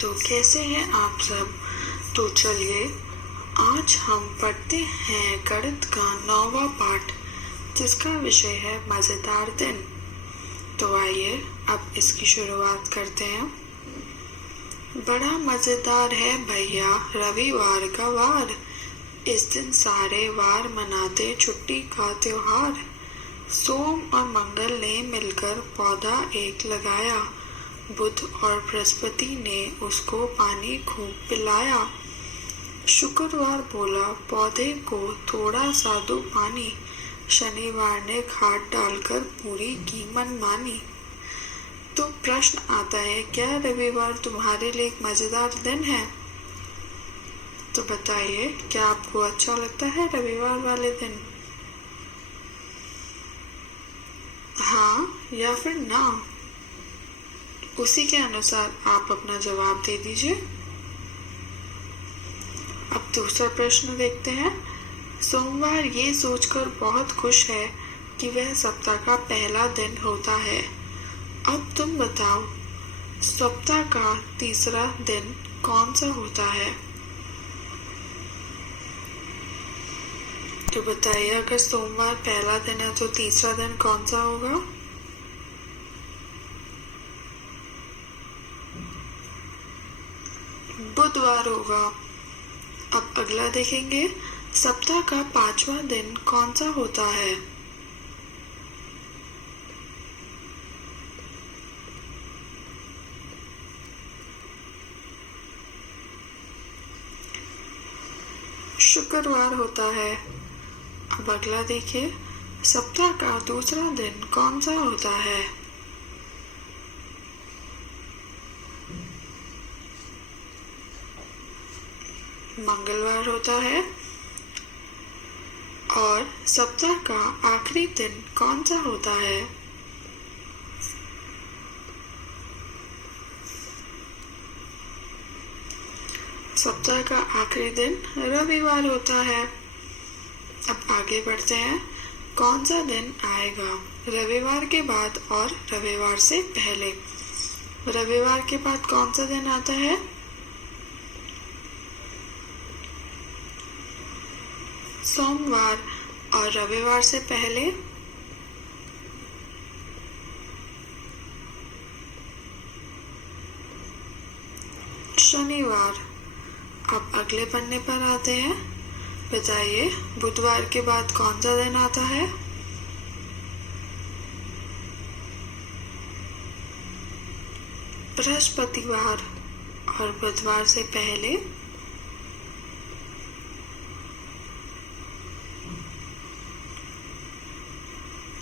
तो कैसे हैं आप सब। तो चलिए आज हम पढ़ते हैं गणित का 9वां पाठ, जिसका विषय है मजेदार दिन। तो आइए अब इसकी शुरुआत करते हैं। बड़ा मजेदार है भैया रविवार का वार, इस दिन सारे वार मनाते छुट्टी का त्योहार। सोम और मंगल ने मिलकर पौधा एक लगाया, बुध और बृहस्पति ने उसको पानी खूब पिलाया। शुक्रवार बोला पौधे को थोड़ा सा दो पानी, शनिवार ने खाद डालकर पूरी की मनमानी। तो प्रश्न आता है, क्या रविवार तुम्हारे लिए एक मजेदार दिन है? तो बताइए, क्या आपको अच्छा लगता है रविवार वाले दिन? हाँ या फिर ना? उसी के अनुसार आप अपना जवाब दे दीजिए। अब दूसरा प्रश्न देखते हैं। सोमवार ये सोचकर बहुत खुश है कि वह सप्ताह का पहला दिन होता है। अब तुम बताओ, सप्ताह का तीसरा दिन कौन सा होता है? तो बताइए, अगर सोमवार पहला दिन है तो तीसरा दिन कौन सा होगा? बुधवार होगा। अब अगला देखेंगे, सप्ताह का 5वां दिन कौन सा होता है? शुक्रवार होता है। अब अगला देखिए, सप्ताह का दूसरा दिन कौन सा होता है? मंगलवार होता है। और सप्ताह का आखिरी दिन कौन सा होता है? सप्ताह का आखिरी दिन रविवार होता है। अब आगे बढ़ते हैं, कौन सा दिन आएगा रविवार के बाद और रविवार से पहले? रविवार के बाद कौन सा दिन आता है? सोमवार। और रविवार से पहले? शनिवार। अब अगले पन्ने पर आते हैं। बताइए, बुधवार के बाद कौन सा दिन आता है? बृहस्पतिवार। और बुधवार से पहले?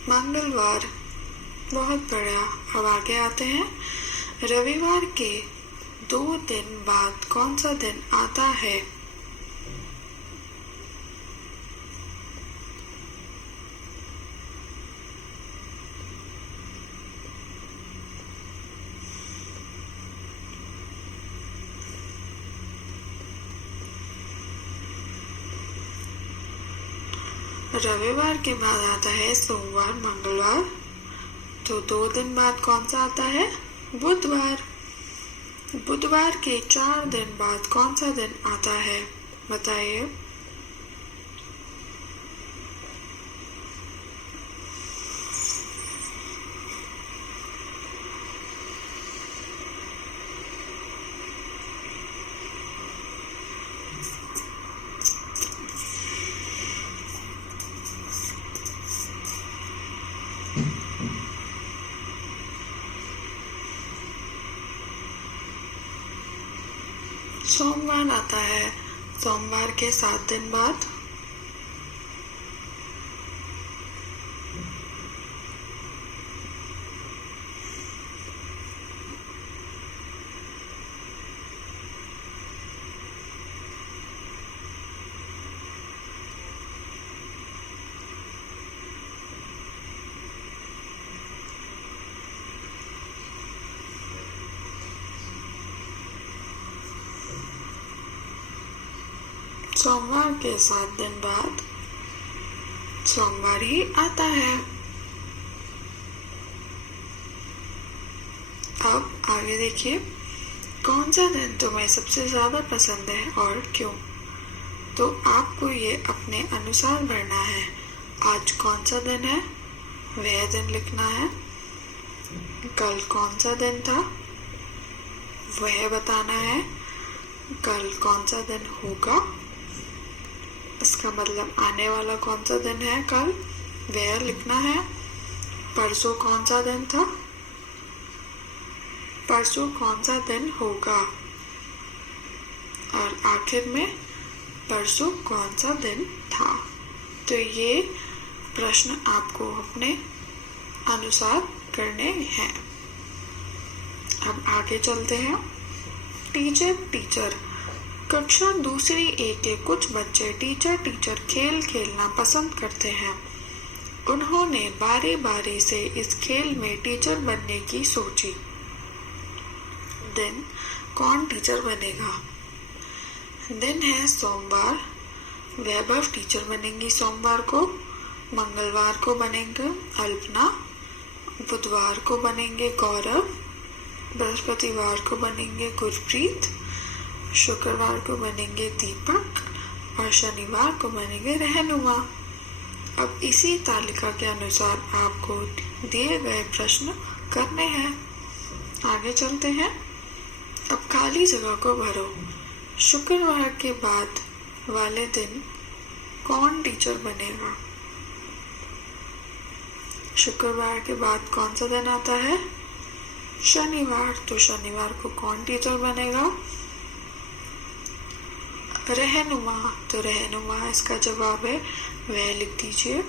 मंगलवार। बहुत बढ़िया। अब आगे आते हैं, रविवार के 2 दिन बाद कौन सा दिन आता है? रविवार के बाद आता है सोमवार मंगलवार। तो 2 दिन बाद कौन सा आता है? बुधवार। बुधवार के 4 दिन बाद कौन सा दिन आता है? बताइए। सोमवार आता है। सोमवार के 7 दिन बाद? सोमवार के 7 दिन बाद सोमवार ही आता है। अब आगे देखिए, कौन सा दिन तुम्हें सबसे ज़्यादा पसंद है और क्यों? तो आपको ये अपने अनुसार भरना है। आज कौन सा दिन है वह दिन लिखना है। कल कौन सा दिन था वह बताना है। कल कौन सा दिन होगा, इसका मतलब आने वाला कौन सा दिन है कल, वह लिखना है। परसों कौन सा दिन था, परसों कौन सा दिन होगा, और आखिर में परसों कौन सा दिन था। तो ये प्रश्न आपको अपने अनुसार करने हैं। अब आगे चलते हैं। टीचर कक्षा दूसरी ए के कुछ बच्चे टीचर खेल खेलना पसंद करते हैं। उन्होंने बारी बारी से इस खेल में टीचर बनने की सोची। दिन कौन टीचर बनेगा? दिन है सोमवार, वैभव टीचर बनेंगी सोमवार को। मंगलवार को बनेंगे अल्पना, बुधवार को बनेंगे गौरव, बृहस्पतिवार को बनेंगे गुरप्रीत, शुक्रवार को बनेंगे दीपक और शनिवार को बनेंगे रहनुमा। अब इसी तालिका के अनुसार आपको दिए गए प्रश्न करने हैं। आगे चलते हैं। अब खाली जगह को भरो। शुक्रवार के बाद वाले दिन कौन टीचर बनेगा? शुक्रवार के बाद कौन सा दिन आता है? शनिवार। तो शनिवार को कौन टीचर बनेगा? रहनुमा। तो रहनुमा इसका जवाब है, वह लिख दीजिए।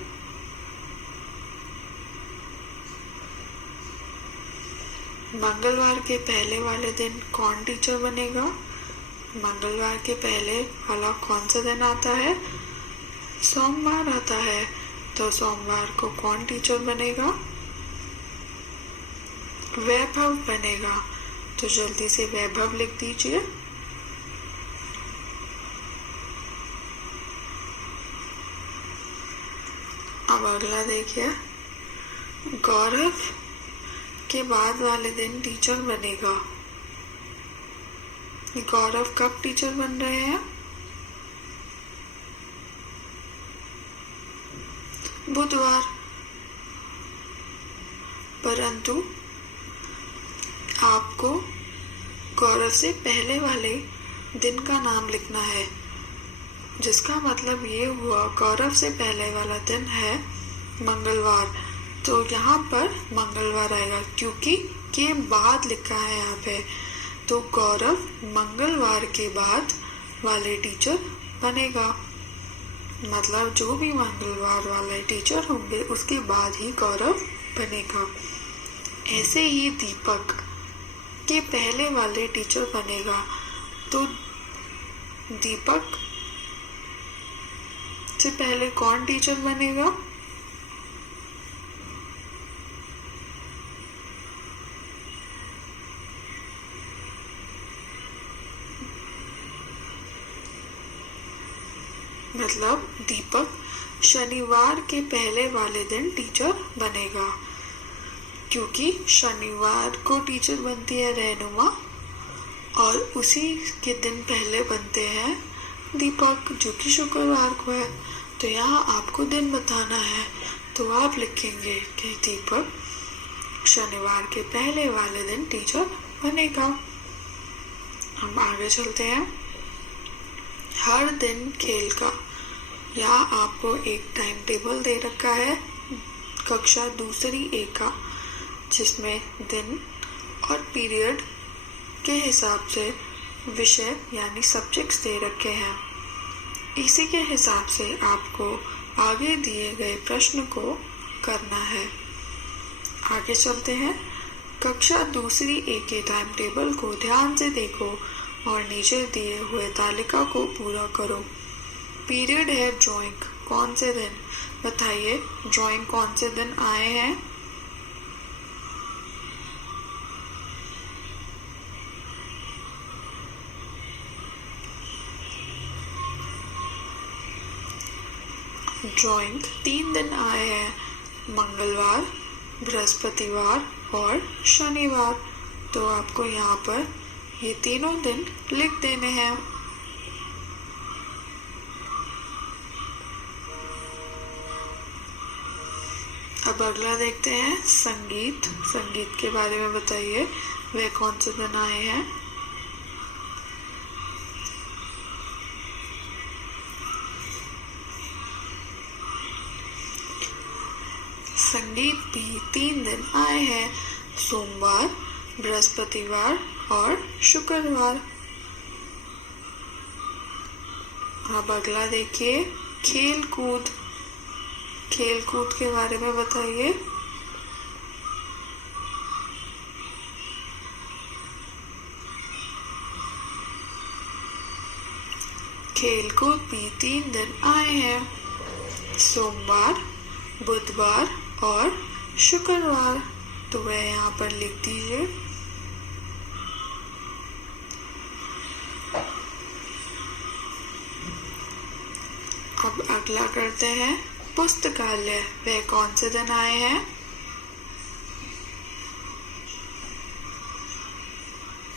मंगलवार के पहले वाले दिन कौन टीचर बनेगा? मंगलवार के पहले वाला कौन सा दिन आता है? सोमवार आता है। तो सोमवार को कौन टीचर बनेगा? वैभव बनेगा। तो जल्दी से वैभव लिख दीजिए। अब अगला देखिए। गौरव के बाद वाले दिन टीचर बनेगा। गौरव कब टीचर बन रहे हैं? बुधवार। परंतु आपको गौरव से पहले वाले दिन का नाम लिखना है, जिसका मतलब ये हुआ गौरव से पहले वाला दिन है मंगलवार। तो यहाँ पर मंगलवार आएगा क्योंकि के बाद लिखा है यहाँ पे। तो गौरव मंगलवार के बाद वाले टीचर बनेगा। मतलब जो भी मंगलवार वाले टीचर होंगे उसके बाद ही गौरव बनेगा। ऐसे ही दीपक के पहले वाले टीचर बनेगा। तो दीपक से पहले कौन टीचर बनेगा? मतलब दीपक शनिवार के पहले वाले दिन टीचर बनेगा, क्योंकि शनिवार को टीचर बनती है रहनुमा और उसी के दिन पहले बनते हैं दीपक, जो कि शुक्रवार को है। तो यहाँ आपको दिन बताना है। तो आप लिखेंगे कि दीपक शनिवार के पहले वाले दिन टीचर बनेगा। हम आगे चलते हैं। हर दिन खेल का, यहाँ आपको एक टाइम टेबल दे रखा है कक्षा दूसरी ए का, जिसमें दिन और पीरियड के हिसाब से विषय यानी सब्जेक्ट्स दे रखे हैं। इसी के हिसाब से आपको आगे दिए गए प्रश्न को करना है। आगे चलते हैं। कक्षा दूसरी ए के टाइम टेबल को ध्यान से देखो और नीचे दिए हुए तालिका को पूरा करो। पीरियड है ड्राइंग, कौन से दिन बताइए? ड्राइंग कौन से दिन आए हैं? ड्राइंग 3 दिन आए हैं, मंगलवार, बृहस्पतिवार और शनिवार। तो आपको यहाँ पर ये तीनों दिन लिख देने हैं। अब अगला देखते हैं संगीत। संगीत के बारे में बताइए, वे कौन से दिन आए हैं। संगीत भी 3 दिन आए हैं, सोमवार, बृहस्पतिवार और शुक्रवार। अब अगला देखिए खेल कूद। खेल कूद के बारे में बताइए। खेल कूद भी 3 दिन आए हैं, सोमवार, बुधवार और शुक्रवार। तो वह यहाँ पर लिख दीजिए। अब अगला करते हैं पुस्तकालय। वह कौन से दिन आए हैं।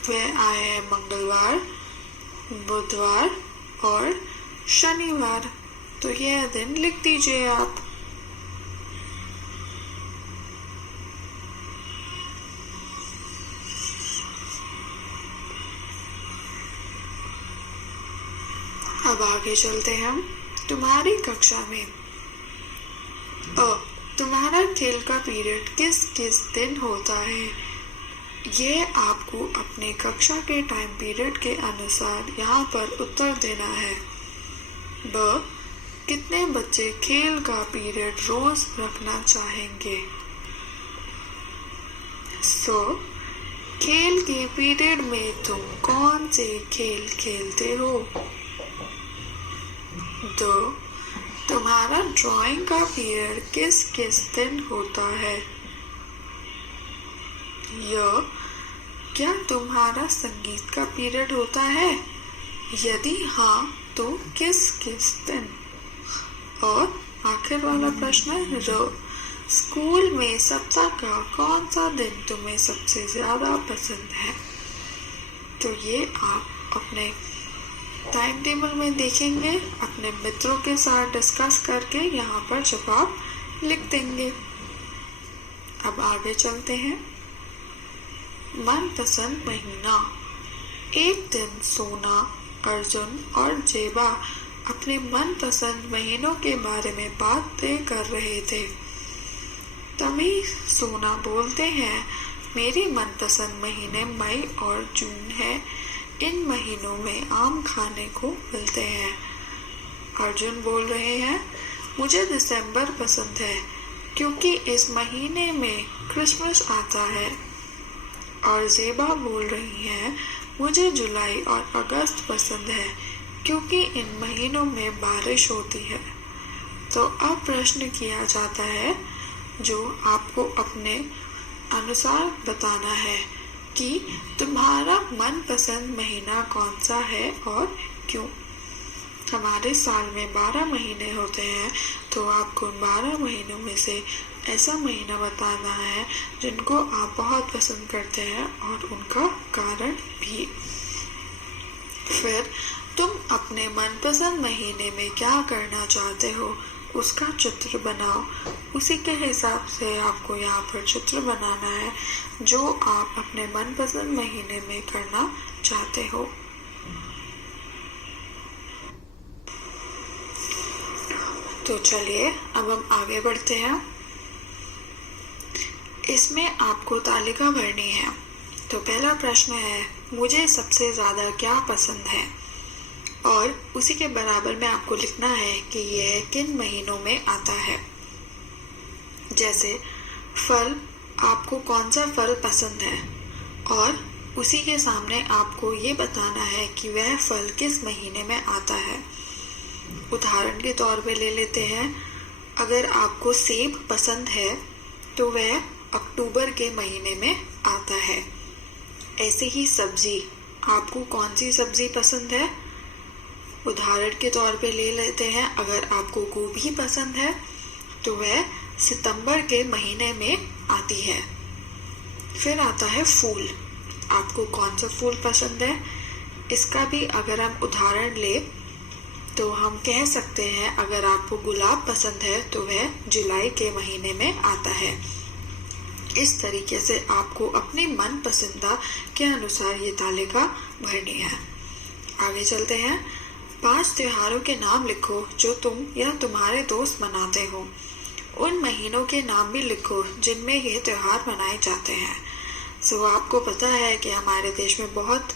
वह आए हैं मंगलवार, बुधवार और शनिवार। तो यह दिन लिख दीजिए आप। अब आगे चलते हैं हम। तुम्हारी कक्षा में तुम्हारा खेल का पीरियड किस किस दिन होता है। ये आपको अपने कक्षा के टाइम पीरियड के अनुसार यहाँ पर उत्तर देना है। ब कितने बच्चे खेल का पीरियड रोज रखना चाहेंगे। सो खेल के पीरियड में तुम कौन से खेल खेलते हो। दो तुम्हारा ड्राइंग का पीरियड किस किस दिन होता है। क्या तुम्हारा संगीत का पीरियड होता है, यदि हाँ तो किस किस दिन। और आखिर वाला प्रश्न है स्कूल में सप्ताह का कौन सा दिन तुम्हें सबसे ज्यादा पसंद है। तो ये आप अपने टाइम टेबल में देखेंगे, अपने मित्रों के साथ डिस्कस करके यहाँ पर जवाब लिख देंगे। अब आगे चलते हैं। मनपसंद महीना। एक दिन सोना, अर्जुन और जेबा अपने मनपसंद महीनों के बारे में बातें कर रहे थे। तभी सोना बोलते हैं, मेरी मनपसंद महीने मई और जून है। इन महीनों में आम खाने को मिलते हैं। अर्जुन बोल रहे हैं, मुझे दिसंबर पसंद है क्योंकि इस महीने में क्रिसमस आता है। और जेबा बोल रही हैं, मुझे जुलाई और अगस्त पसंद है क्योंकि इन महीनों में बारिश होती है। तो अब प्रश्न किया जाता है जो आपको अपने अनुसार बताना है कि तुम्हारा मनपसंद महीना कौन सा है और क्यों। हमारे साल में 12 महीने होते हैं, तो आपको 12 महीनों में से ऐसा महीना बताना है जिनको आप बहुत पसंद करते हैं और उनका कारण भी। फिर तुम अपने मनपसंद महीने में क्या करना चाहते हो उसका चित्र बनाओ। उसी के हिसाब से आपको यहाँ पर चित्र बनाना है जो आप अपने मनपसंद महीने में करना चाहते हो। तो चलिए अब हम आगे बढ़ते हैं। इसमें आपको तालिका भरनी है। तो पहला प्रश्न है, मुझे सबसे ज्यादा क्या पसंद है। और उसी के बराबर में आपको लिखना है कि यह किन महीनों में आता है। जैसे फल, आपको कौन सा फल पसंद है और उसी के सामने आपको ये बताना है कि वह फल किस महीने में आता है। उदाहरण के तौर पे ले लेते हैं, अगर आपको सेब पसंद है तो वह अक्टूबर के महीने में आता है। ऐसे ही सब्जी, आपको कौन सी सब्जी पसंद है। उदाहरण के तौर पे ले लेते हैं, अगर आपको गोभी पसंद है तो वह सितंबर के महीने में आती है। फिर आता है फूल, आपको कौन सा फूल पसंद है, इसका भी अगर हम उदाहरण ले तो हम कह सकते हैं अगर आपको गुलाब पसंद है तो वह जुलाई के महीने में आता है। इस तरीके से आपको अपनी मन पसंदा के अनुसार ये तालिका भरनी है। आगे चलते हैं। 5 त्योहारों के नाम लिखो जो तुम या तुम्हारे दोस्त मनाते हो। उन महीनों के नाम भी लिखो जिनमें ये त्योहार मनाए जाते हैं। आपको पता है कि हमारे देश में बहुत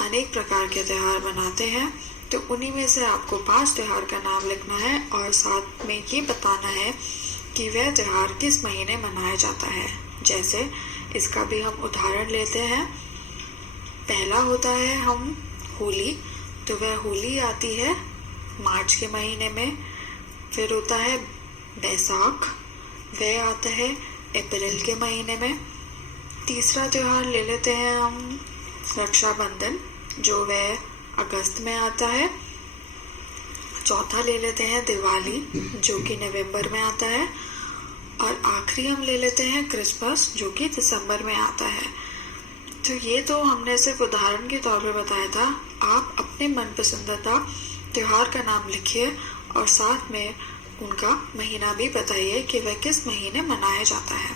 अनेक प्रकार के त्योहार मनाते हैं, तो उन्हीं में से आपको 5 त्योहार का नाम लिखना है और साथ में ये बताना है कि वह त्योहार किस महीने मनाया जाता है। जैसे इसका भी हम उदाहरण लेते हैं। पहला होता है हम होली, तो वह होली आती है मार्च के महीने में। फिर होता है बैसाख, वह आता है अप्रैल के महीने में। तीसरा त्योहार ले लेते हैं हम रक्षाबंधन, जो वह अगस्त में आता है। चौथा ले लेते हैं दिवाली, जो कि नवंबर में आता है। और आखिरी हम ले लेते हैं क्रिसमस, जो कि दिसंबर में आता है। तो ये तो हमने सिर्फ उदाहरण के तौर पर बताया था। आप अपने मनपसंदीदा त्योहार का नाम लिखिए और साथ में उनका महीना भी बताइए कि वह किस महीने मनाया जाता है।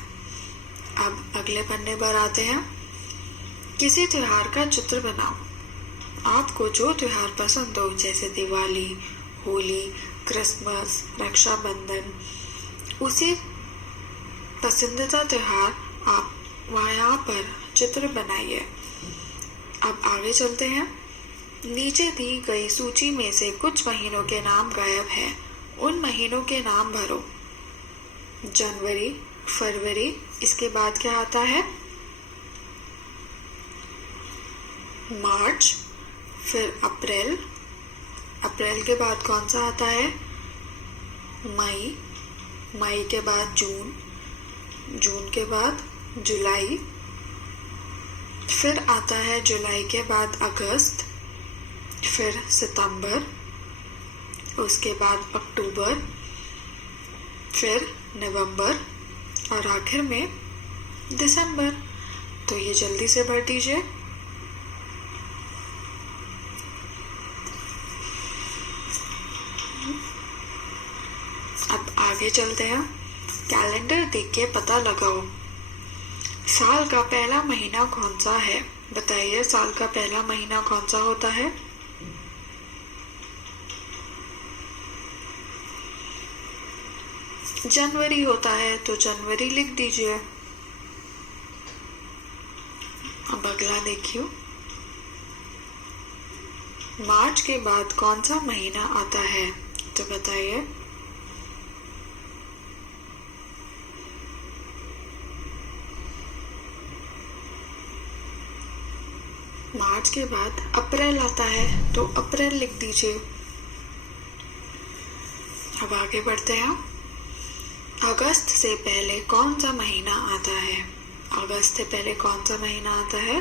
अब अगले पन्ने पर आते हैं। किसी त्योहार का चित्र बनाओ। आपको जो त्योहार पसंद हो, जैसे दिवाली, होली, क्रिसमस, रक्षाबंधन, उसी पसंदीदा त्योहार आप वहाँ पर चित्र बनाइए। अब आगे चलते हैं। नीचे दी गई सूची में से कुछ महीनों के नाम गायब है। उन महीनों के नाम भरो। जनवरी, फरवरी, इसके बाद क्या आता है मार्च, फिर अप्रैल, अप्रैल के बाद कौन सा आता है मई, मई के बाद जून, जून के बाद जुलाई, फिर आता है जुलाई के बाद अगस्त, फिर सितंबर, उसके बाद अक्टूबर, फिर नवंबर और आखिर में दिसंबर। तो ये जल्दी से भर दीजिए। अब आगे चलते हैं। कैलेंडर देख के पता लगाओ साल का पहला महीना कौन सा है। बताइए साल का पहला महीना कौन सा होता है। जनवरी होता है, तो जनवरी लिख दीजिए। अब अगला देखिए। मार्च के बाद कौन सा महीना आता है, तो बताइए। मार्च के बाद अप्रैल आता है, तो अप्रैल लिख दीजिए। अब आगे बढ़ते हैं। अगस्त से पहले कौन सा महीना आता है। अगस्त से पहले कौन सा महीना आता है।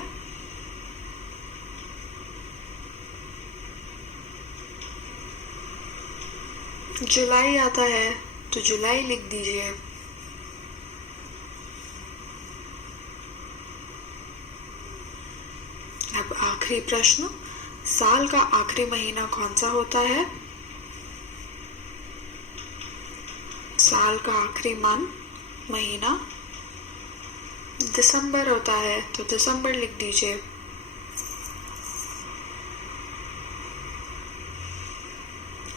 जुलाई आता है, तो जुलाई लिख दीजिए। अब आखिरी प्रश्न। साल का आखिरी महीना कौन सा होता है। साल का आखिरी महीना दिसंबर होता है, तो दिसंबर लिख दीजिए।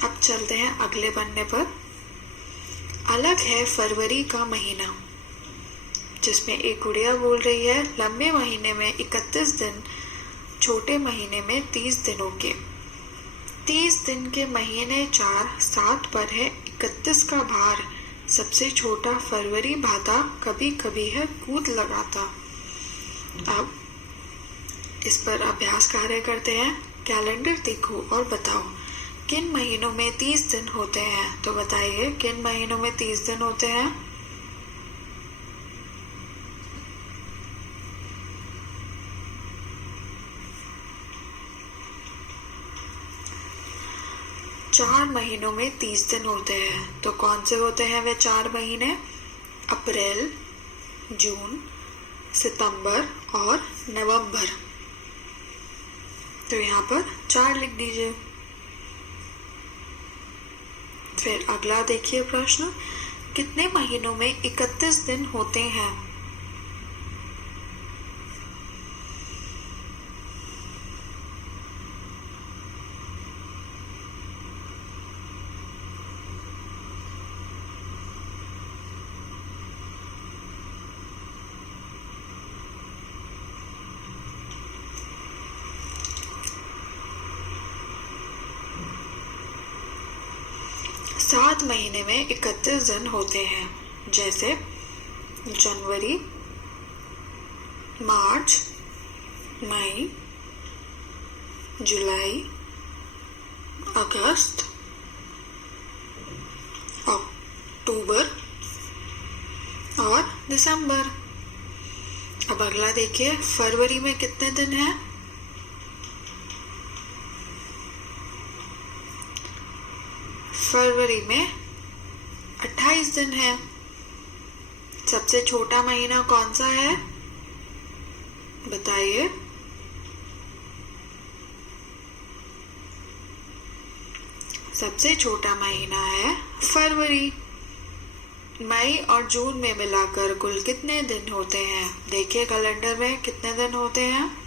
अब चलते हैं अगले पन्ने पर। अलग है फरवरी का महीना, जिसमें एक गुड़िया बोल रही है लंबे महीने में 31 दिन, छोटे महीने में 30 दिनों के। 30 दिन के महीने 4, 7 पर है 31 का भार। सबसे छोटा फरवरी भाता, कभी कभी है कूद लगाता। अब इस पर अभ्यास कार्य करते हैं। कैलेंडर देखो और बताओ किन महीनों में 30 दिन होते हैं। तो बताइए किन महीनों में 30 दिन होते हैं। चार महीनों में 30 दिन होते हैं। तो कौन से होते हैं वे 4 महीने। अप्रैल, जून, सितंबर और नवंबर। तो यहाँ पर 4 लिख दीजिए। फिर अगला देखिए प्रश्न, कितने महीनों में 31 दिन होते हैं? सात महीने में 31 दिन होते हैं, जैसे जनवरी, मार्च, मई, जुलाई, अगस्त, अक्टूबर और दिसंबर। अब अगला देखिए, फरवरी में कितने दिन हैं? फरवरी में 28 दिन है। सबसे छोटा महीना कौन सा है, बताइए? सबसे छोटा महीना है फरवरी। मई और जून में मिलाकर कुल कितने दिन होते हैं? देखिए कैलेंडर में कितने दिन होते हैं।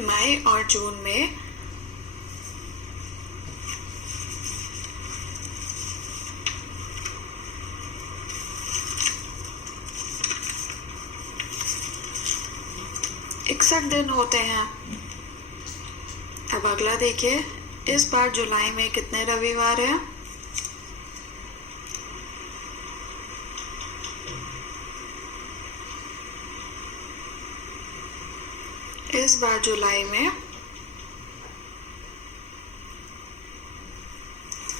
मई और जून में इकसठ दिन होते हैं। अब अगला देखिए, इस बार जुलाई में कितने रविवार हैं? इस बार जुलाई में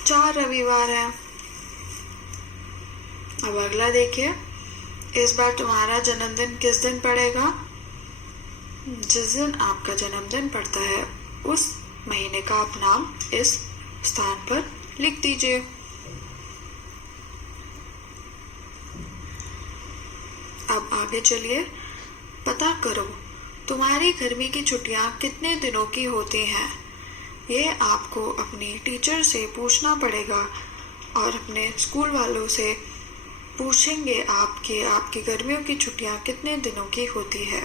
4 रविवार हैं। अब अगला देखिए, इस बार तुम्हारा जन्मदिन किस दिन पड़ेगा? जिस दिन आपका जन्मदिन पड़ता है उस महीने का आप नाम इस स्थान पर लिख दीजिए। अब आगे चलिए, पता करो तुम्हारी गर्मी की छुट्टियां कितने दिनों की होती हैं। ये आपको अपनी टीचर से पूछना पड़ेगा और अपने स्कूल वालों से पूछेंगे आपकी गर्मियों की छुट्टियां कितने दिनों की होती है।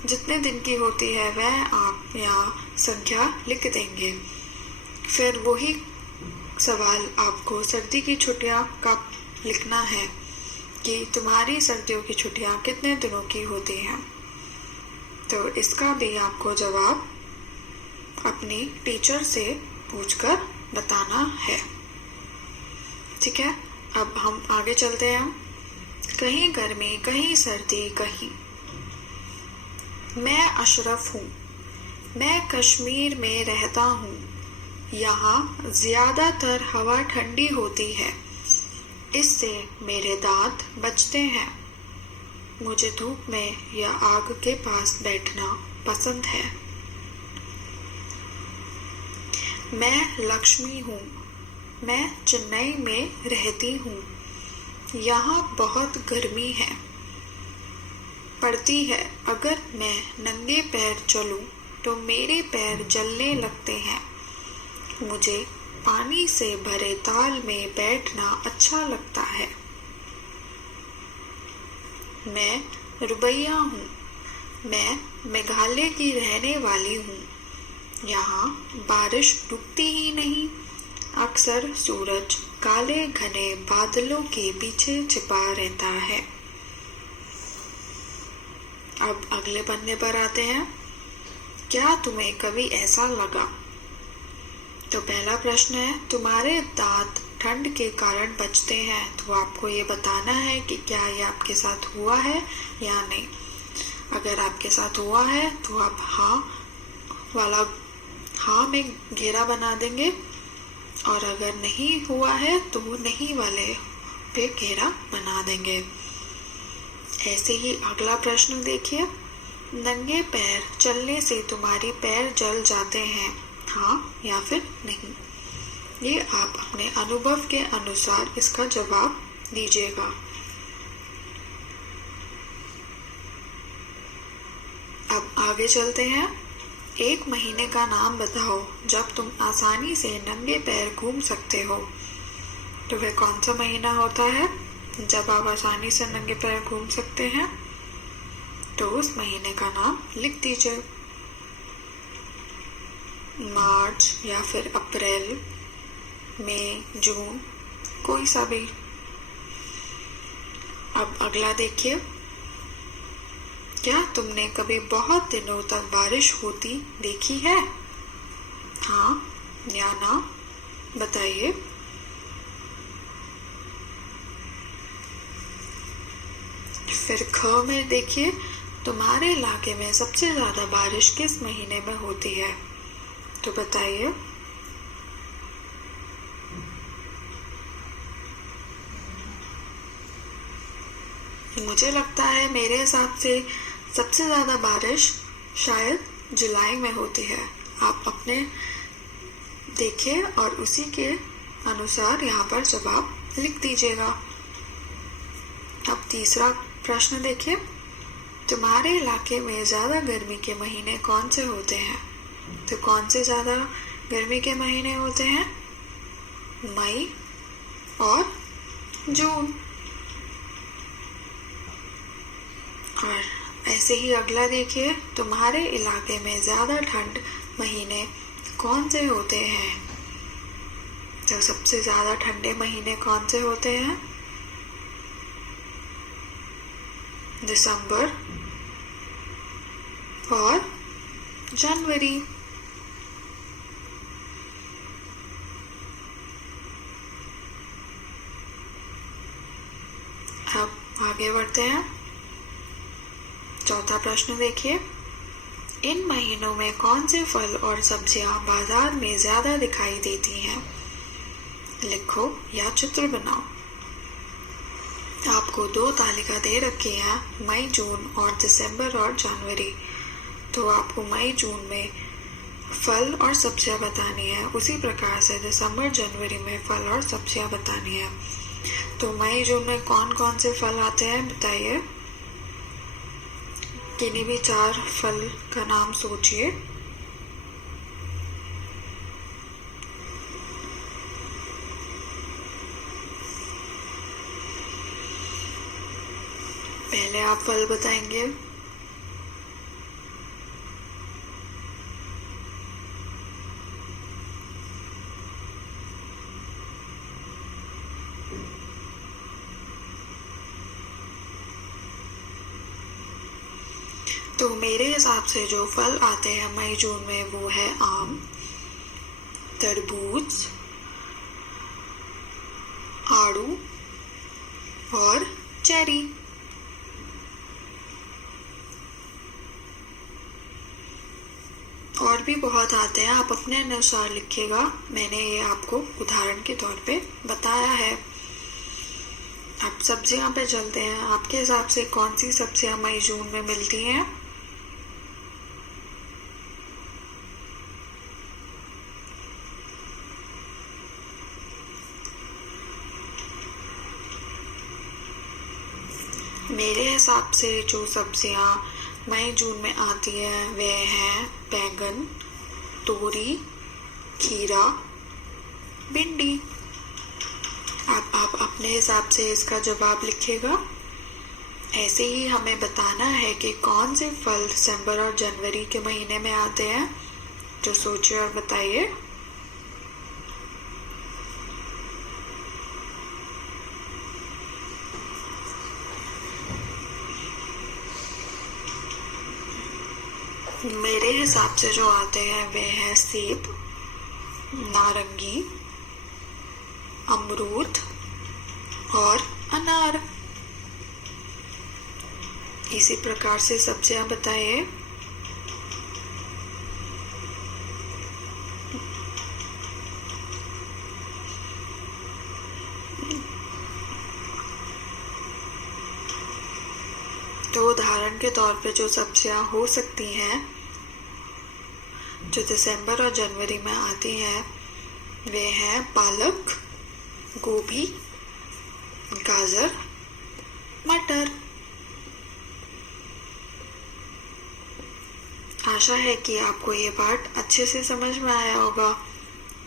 जितने दिन की होती है वह आप यहाँ संख्या लिख देंगे। फिर वही सवाल आपको सर्दी की छुट्टियां का लिखना है कि तुम्हारी सर्दियों की छुट्टियां कितने दिनों की होती हैं। तो इसका भी आपको जवाब अपनी टीचर से पूछकर बताना है। ठीक है, अब हम आगे चलते हैं। कहीं गर्मी, कहीं सर्दी, कहीं। मैं अशरफ हूँ, मैं कश्मीर में रहता हूँ। यहाँ ज्यादातर हवा ठंडी होती है, इससे मेरे दांत बचते हैं। मुझे धूप में या आग के पास बैठना पसंद है। मैं लक्ष्मी हूँ, मैं चेन्नई में रहती हूँ। यहाँ बहुत गर्मी है पड़ती है। अगर मैं नंगे पैर चलूं तो मेरे पैर जलने लगते हैं। मुझे पानी से भरे ताल में बैठना अच्छा लगता है। मैं रुबैया हूँ, मैं मेघालय की रहने वाली हूँ। यहाँ बारिश रुकती ही नहीं। अक्सर सूरज काले घने बादलों के पीछे छिपा रहता है। अब अगले पन्ने पर आते हैं। क्या तुम्हें कभी ऐसा लगा? तो पहला प्रश्न है, तुम्हारे दांत ठंड के कारण बचते हैं। तो आपको ये बताना है कि क्या ये आपके साथ हुआ है या नहीं। अगर आपके साथ हुआ है तो आप हाँ में घेरा बना देंगे, और अगर नहीं हुआ है तो नहीं वाले पे घेरा बना देंगे। ऐसे ही अगला प्रश्न देखिए, नंगे पैर चलने से तुम्हारे पैर जल जाते हैं, हाँ या फिर नहीं। ये आप अपने अनुभव के अनुसार इसका जवाब दीजिएगा। अब आगे चलते हैं। एक महीने का नाम बताओ जब तुम आसानी से नंगे पैर घूम सकते हो। तो वह कौन सा महीना होता है जब आप आसानी से नंगे पैर घूम सकते हैं? तो उस महीने का नाम लिख दीजिए। मार्च या फिर अप्रैल, मई, जून, कोई सा भी। अब अगला देखिए, क्या तुमने कभी बहुत दिनों तक बारिश होती देखी है, हाँ या ना, बताइए। फिर ख में देखिए, तुम्हारे इलाके में सबसे ज्यादा बारिश किस महीने में होती है, तो बताइए। मुझे लगता है मेरे हिसाब से सबसे ज्यादा बारिश शायद जुलाई में होती है। आप अपने देखिए और उसी के अनुसार यहाँ पर जवाब लिख दीजिएगा। अब तीसरा प्रश्न देखिए, तुम्हारे इलाके में ज्यादा गर्मी के महीने कौन से होते हैं? तो कौन से ज्यादा गर्मी के महीने होते हैं? मई और जून। और ऐसे ही अगला देखिए, तुम्हारे इलाके में ज्यादा ठंड महीने कौन से होते हैं? तो सबसे ज्यादा ठंडे महीने कौन से होते हैं? दिसंबर और जनवरी। अब आगे बढ़ते हैं। चौथा प्रश्न देखिए, इन महीनों में कौन से फल और सब्जियां बाजार में ज्यादा दिखाई देती हैं? लिखो या चित्र बनाओ। आपको दो तालिका दे रखी है, मई, जून और दिसंबर और जनवरी। तो आपको मई, जून में फल और सब्जियां बतानी है, उसी प्रकार से दिसंबर, जनवरी में फल और सब्जियां बतानी है। तो मई, जून में कौन कौन से फल आते हैं बताइए। किन्हीं भी 4 फल का नाम सोचिए। पहले आप फल बताएंगे। तो मेरे हिसाब से जो फल आते हैं मई, जून में वो है आम, तरबूज, आड़ू और चेरी। और भी बहुत आते हैं, आप अपने अनुसार लिखिएगा। मैंने ये आपको उदाहरण के तौर पे बताया है। अब सब्जियां पे चलते हैं। आपके हिसाब से कौन सी सब्जियां मई, जून में मिलती हैं? मेरे हिसाब से जो सब्जियां मई, जून में आती है वे हैं बैंगन, तोरी, खीरा, भिंडी। अब आप अपने हिसाब से इसका जवाब लिखिएगा। ऐसे ही हमें बताना है कि कौन से फल दिसंबर और जनवरी के महीने में आते हैं। तो सोचिए और बताइए। मेरे हिसाब से जो आते हैं वे हैं सेब, नारंगी, अमरूद और अनार। इसी प्रकार से सब्जियां बताइए। उदाहरण के तौर पे जो सब्जियां हो सकती हैं जो दिसंबर और जनवरी में आती हैं वे हैं पालक, गोभी, गाजर, मटर। आशा है कि आपको ये पाठ अच्छे से समझ में आया होगा।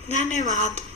धन्यवाद।